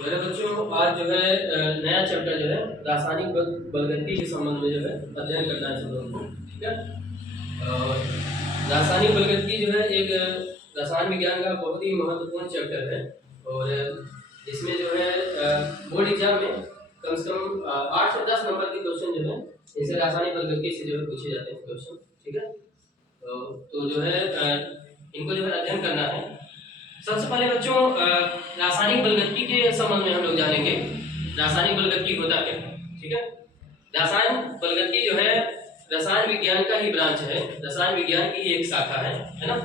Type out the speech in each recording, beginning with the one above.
मेरे बच्चों आज जो है नया चैप्टर जो है रासायनिक बलगति के संबंध में जो है अध्ययन करना है सब लोगों को। ठीक है। और रासायनिक बलगति जो है एक रसायन विज्ञान का बहुत ही महत्वपूर्ण चैप्टर है और इसमें जो है बोर्ड एग्जाम में कम से कम 8 से 10 नंबर के क्वेश्चन जो है इसे रासायनिक बलगति से जो है पूछे जाते हैं क्वेश्चन। ठीक है। तो जो है इनको जो है अध्ययन करना है। सबसे पहले बच्चों रासायनिक बलगति के संबंध में हम लोग जानेंगे रासायनिक बलगति होता क्या। ठीक है। रासायन बलगति जो है रसायन विज्ञान का ही ब्रांच है, रसायन विज्ञान की ही एक शाखा है ना,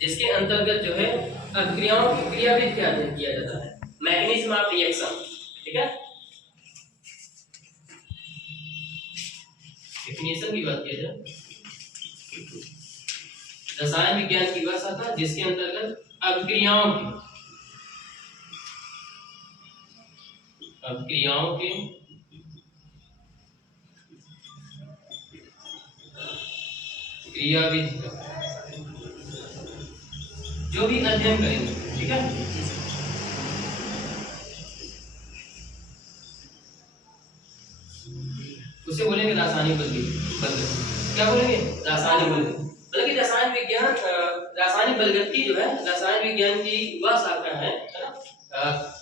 जिसके अंतर्गत जो है अभिक्रियाओं की क्रियाविधि का अध्ययन किया जाता है, मैकेनिज्म ऑफ रिएक्शन। ठीक है। डेफिनेशन की बात किया जाए रसायन विज्ञान की वह शाखा जिसके अंतर्गत अभिक्रियाओं के क्रियाविधि का जो भी अध्ययन करेंगे। ठीक है। उसे बोलेंगे रासायनिक बलगति। क्या बोलेंगे? रासायनिक बलगति। मतलब कि रसायन विज्ञान रासायनिक बलगति जो है रसायन विज्ञान की वह शाखा है ना,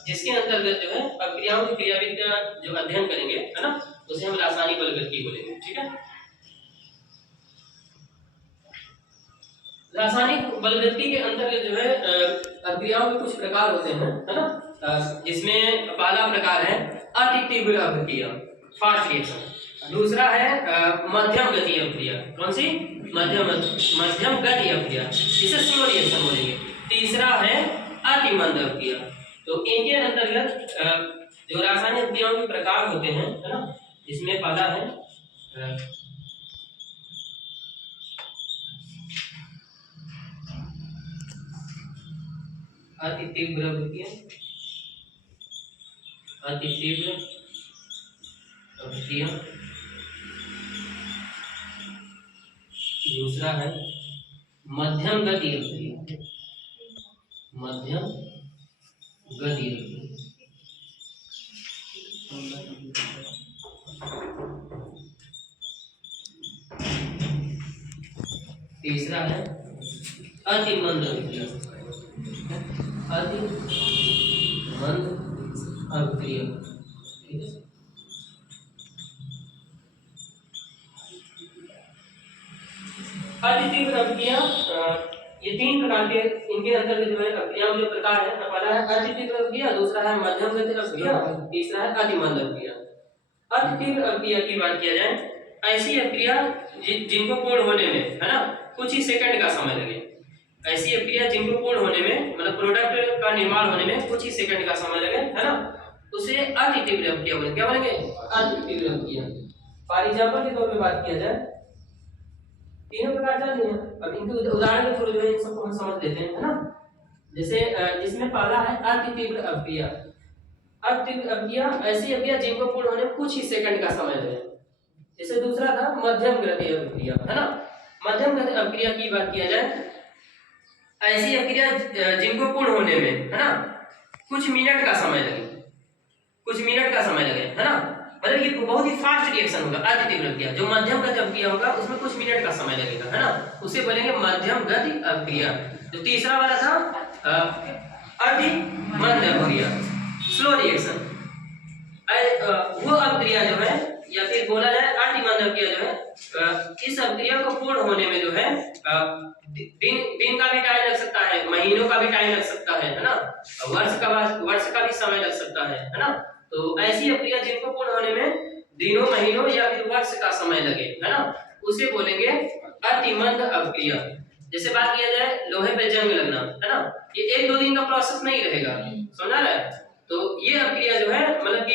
जिसके अंतर्गत जो है अभिक्रियाओं की क्रियाविधि का जो अध्ययन करेंगे है ना, उसे हम रासायनिक बलगति बोलेंगे। ठीक है। रासायनिक बलगति के अंतर्गत जो है अभिक्रियाओं के कुछ प्रकार होते हैं है ना, जिसमें पहला प्रकार है अति तीव्र अभिक्रिया, फास्ट रिएक्शन। दूसरा है मध्यम गति अभिक्रिया। कौन सी? मध्यम गति अभिक्रिया, इसे स्लो रिएक्शन बोलेंगे। तीसरा है अति मंद अभिक्रिया। तो इनके अंतर्गत जो रासायनिक अभिक्रियाओं के प्रकार होते हैं है ना, इसमें पहला है अति तीव्र अभिक्रिया, अति तीव्र अभिक्रिया। दूसरा है मध्यम गति अभिक्रिया, मध्यम गति अभिक्रिया। तीसरा है अति मंद अभिक्रिया, अति मंद अभिक्रिया। अति तीव्र अभिक्रिया ये तीन प्रकार के इनके अंतर्गत जो है अभिक्रियाओं के प्रकार है। पहला है अति तीव्र अभिक्रिया, दूसरा है मध्यम गति अभिक्रिया, तीसरा है अति मंद अभिक्रिया। अति तीव्र अभिक्रिया की बात किया जाए, ऐसी अभिक्रिया जिनको पूर्ण होने में है ना कुछ ही सेकंड का समय लगे। ऐसी अभिक्रिया जिनको पूर्ण होने में मतलब प्रोडक्ट का निर्माण होने में कुछ ही सेकंड का समय लगे है ना, उसे अति तीव्र अभिक्रिया बोलेंगे। क्या बोलेंगे? अति तीव्र अभिक्रिया। फॉर एग्जांपल के तौर पे बात किया जाए, तीनों प्रकार जानते हैं, अब इनके उदाहरण के थ्रू जो है इन सबको हम समझ लेते हैं है ना। जैसे इसमें पहला है अति तीव्र अभिक्रिया। अति तीव्र अभिक्रिया ऐसी अभिक्रिया जिनको पूर्ण होने में कुछ ही सेकंड का समय लगे। जैसे दूसरा था मध्यम गति अभिक्रिया है ना। मध्यम गति अभिक्रिया की बात किया जाए, ऐसी अभिक्रिया जिनको पूर्ण होने में है ना कुछ मिनट का समय लगे, कुछ मिनट का समय लगे है ना, मतलब ये बहुत ही फास्ट रिएक्शन होगा। अति तीव्र अभिक्रिया जो मध्यम गति अभिक्रिया होगा उसमें कुछ मिनट का समय लगेगा है ना, उसे बोलेंगे मध्यम गति अभिक्रिया। जो तीसरा वाला था अति मंद अभिक्रिया, स्लो रिएक्शन। वो अभिक्रिया जो है या फिर बोला जाए अति मंद अभिक्रिया जो है, इस अभिक्रिया को पूर्ण होने में जो है दिन का भी टाइम लग सकता है, महीनों का भी टाइम लग सकता है ना, वर्ष का भी समय लग सकता है ना। तो ऐसी अभिक्रिया जिनको पूर्ण होने में दिनों, महीनों या फिर वर्ष का समय लगे है ना, उसे बोलेंगे अति मंद अभिक्रिया। जैसे बात किया जाए लोहे पे जंग लगना है ना, ये 1-2 दिन का प्रोसेस नहीं रहेगा, समझा रहा है। तो ये अभिक्रिया जो है मतलब कि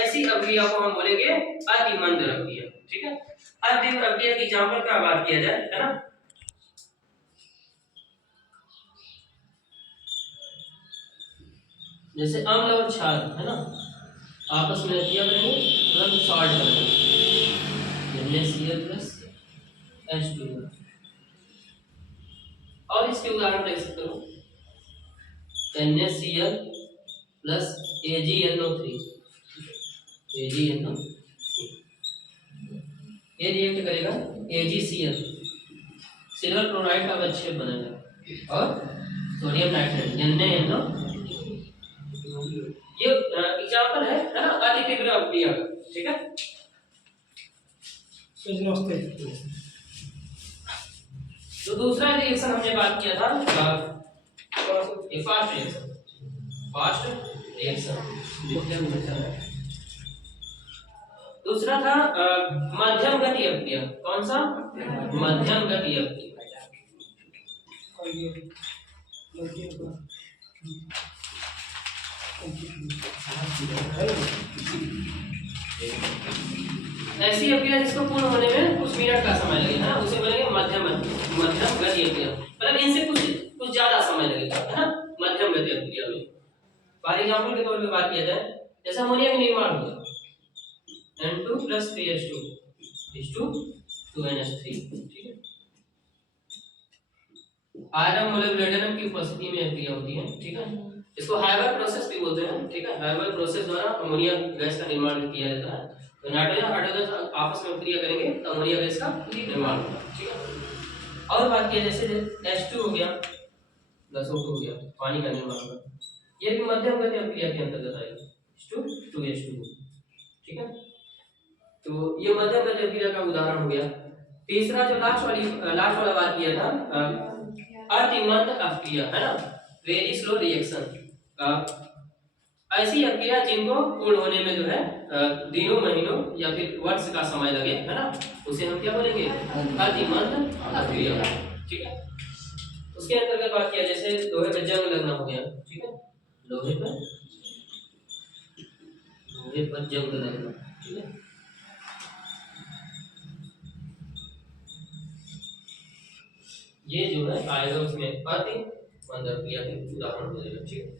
ऐसी अभिक्रिया को हम बोलेंगे अति मंद अभिक्रिया। ठीक है। अति तीव्र अभिक्रिया की एग्जांपल का बात किया जाए है ना, जैसे अम्ल और क्षार है ना आपस में क्या करेंगे, तुरंत सॉल्ट करेंगे, NaCl + H2O। और इसके उदाहरण देख सकते हो, NaCl + AgNO3 AgNO, ये रिएक्ट करेगा AgCl, सिल्वर क्लोराइड का अवक्षेप बनेगा और सोडियम नाइट्रेट NaNO। ये एग्जांपल है ना अतितीव्र अभिक्रिया का, ठीक है। तो दूसरा रिएक्शन हमने बात किया था फास्ट रिएक्शन। दूसरा था मध्यम गति अभिक्रिया। कौन सा? मध्यम गति अभिक्रिया। ऐसी अभिक्रिया जिसको पूर्ण होने में कुछ मिनट का समय लगेगा ना, उसे बोलेंगे मध्यम गति अभिक्रिया। मतलब इनसे कुछ ज्यादा समय लगेगा, है ना, मध्यम गति अभिक्रिया में। फॉर एग्जांपल के तौर पे बात किया जाए, जैसे अमोनिया का निर्माण होगा N2 + 3H2 is to 2NH3, ठीक है। आयरन मोलिब्डेनम की उपस्थिति में अभिक्रिया होती है, ठीक है। इसको हाइबर प्रोसेस भी बोलते हैं, ठीक है। हाइबर प्रोसेस द्वारा अमोनिया गैस का निर्माण किया जाता है। तो नाइट्रोजन हाइड्रोजन आपस में अभिक्रिया करेंगे तो अमोनिया गैस का निर्माण होगा, ठीक है। और बात किया जैसे H2 हो गया प्लस O2 हो गया, पानी का निर्माण होगा, ये भी मध्यम गति अभिक्रिया के अंतर्गत आएगा, H2 2H2, ठीक है। तो ये मध्यम गति अभिक्रिया का उदाहरण हो गया। तीसरा जो लास्ट वाला बात किया था अतिमंद अभिक्रिया, है ना, वेरी स्लो रिएक्शन। ऐसी अभिक्रिया जिनको पूर्ण होने में जो है दिनों महीनों या फिर वर्ष का समय लगे, है ना, उसे हम क्या बोलेंगे? अतिमंद अभिक्रिया, ठीक है। उसके अंतर्गत बात किया जैसे लोहे पे जंग लगना हो गया, ठीक है, लोहे पर जंग लगना, ठीक है। ये जो है आएगा उसमें अतिमंद अभिक्रिया के उदाहरण हो जाएगा, ठीक है।